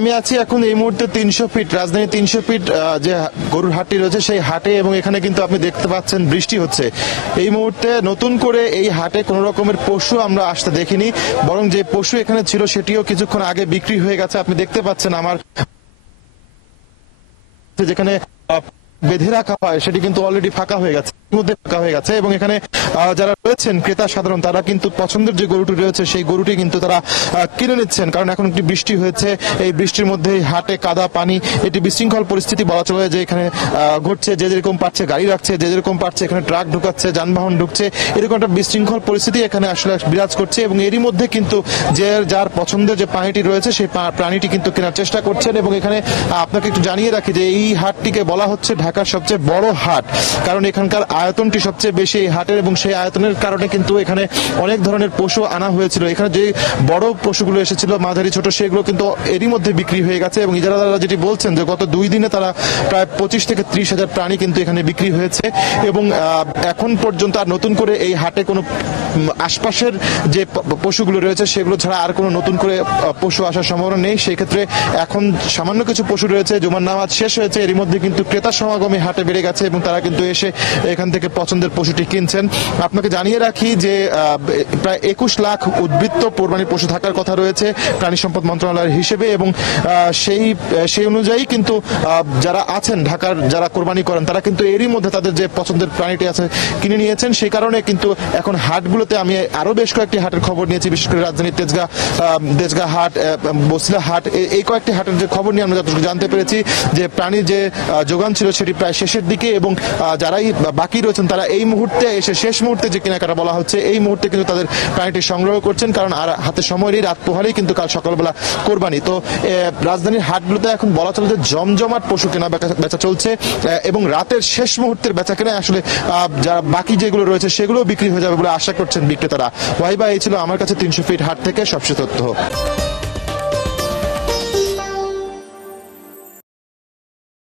আমি আছি এখন এই মুহূর্তে 300 ফিট রাজধানী 300 ফিট যে গরুর হাটটি রয়েছে সেই হাটে, এবং এখানে কিন্তু আপনি দেখতে পাচ্ছেন বৃষ্টি হচ্ছে এই মুহূর্তে। নতুন করে এই হাটে কোনো রকমের পশু আমরা আসতে দেখিনি, বরং যে পশু এখানে ছিল সেটিও কিছুক্ষণ আগে বিক্রি হয়ে গেছে। আপনি দেখতে পাচ্ছেন আমার যেখানে বেঁধে রাখা হয় সেটি কিন্তু অলরেডি ফাঁকা হয়ে গেছে, মধ্যে ফাঁকা হয়ে গেছে, এবং এখানে যারা রয়েছেন ক্রেতা সাধারণ তারা কিন্তু পছন্দের যে গরুটি রয়েছে সেই গরুটি কিন্তু তারা কিনে নিচ্ছেন। কারণ এখন একটি বৃষ্টি হয়েছে, এই বৃষ্টির মধ্যে হাটে কাদা পানি, এটি বিশৃঙ্খল পরিস্থিতি বলা চলে যে এখানে ঘটছে। যে যেরকম পারছে গাড়ি রাখছে, যে যেরকম পারছে এখানে ট্রাক ঢুকাচ্ছে, যানবাহন ঢুকছে, এরকম একটা বিশৃঙ্খল পরিস্থিতি এখানে আসলে বিরাজ করছে। এবং এরই মধ্যে কিন্তু যে যার পছন্দের যে প্রাণীটি রয়েছে সেই প্রাণীটি কিন্তু কেনার চেষ্টা করছেন। এবং এখানে আপনাকে একটু জানিয়ে রাখি যে এই হাটটিকে বলা হচ্ছে ঢাকার সবচেয়ে বড় হাট, কারণ এখানকার আয়তনটি সবচেয়ে বেশি এই হাটের, এবং সেই আয়তনের কারণে কিন্তু এখানে অনেক ধরনের পশু আনা হয়েছিল। এখানে যে বড় পশুগুলো এসেছিল মাঝারি ছোট সেগুলো কিন্তু এরই মধ্যে বিক্রি হয়ে গেছে। এবং ইজারাদাররা যেটি বলছেন যে গত 2 দিনে তারা প্রায় 25 থেকে 30 হাজার প্রাণী কিন্তু এখানে বিক্রি হয়েছে। এবং এখন পর্যন্ত আর নতুন করে এই হাটে কোনো আশপাশের যে পশুগুলো রয়েছে সেগুলো ছাড়া আর কোনো নতুন করে পশু আসার সম্ভাবনা নেই। সেই ক্ষেত্রে এখন সামান্য কিছু পশু রয়েছে, জুমার নামাজ শেষ হয়েছে, এরই মধ্যে কিন্তু ক্রেতার সমাগমে হাটে বেড়ে গেছে এবং তারা কিন্তু এসে এখান থেকে পছন্দের পশুটি কিনছেন। আপনাকে জানিয়ে রাখি যে প্রায় 21 লাখ উদ্বৃত্ত কোরবানি পশু থাকার কথা রয়েছে প্রাণী সম্পদ মন্ত্রণালয়ের হিসেবে, এবং সেই অনুযায়ী কিন্তু যারা আছেন ঢাকার যারা কোরবানি করেন তারা কিন্তু এরই মধ্যে তাদের যে পছন্দের প্রাণীটি আছে কিনে নিয়েছেন। সেই কারণে কিন্তু এখন হাটগুলোতে আমি আরো বেশ কয়েকটি হাটের খবর নিয়েছি, বিশেষ করে রাজধানীর তেজগাঁ হাট, বসিলা হাট, এই কয়েকটি হাটের যে খবর নিয়ে আমরা যতটুকু জানতে পেরেছি যে প্রাণীর যে যোগান ছিল সেটি প্রায় শেষের দিকে, এবং যারাই বাকি রয়েছেন তারা এই মুহূর্তে এসে শেষ মুহূর্তে যে কেনাকাটা বলা হচ্ছে এই মুহূর্তে কিন্তু তাদের প্রাণীটি সংগ্রহ করছেন, কারণ আর হাতে সময় নেই, রাত পোহালেই কিন্তু কাল সকালবেলা কোরবানি। তো রাজধানীর হাটগুলোতে এখন বলা চলে যে জমজমাট পশু কেনা বেচা চলছে, এবং রাতের শেষ মুহূর্তের বেচা কেনা আসলে যারা বাকি যেগুলো রয়েছে সেগুলো বিক্রি হয়ে যাবে বলে আশা করছেন বিক্রেতারা। ওয়াহিবা, এই ছিল আমার কাছে 300 ফিট হাট থেকে সবশেষ তথ্য।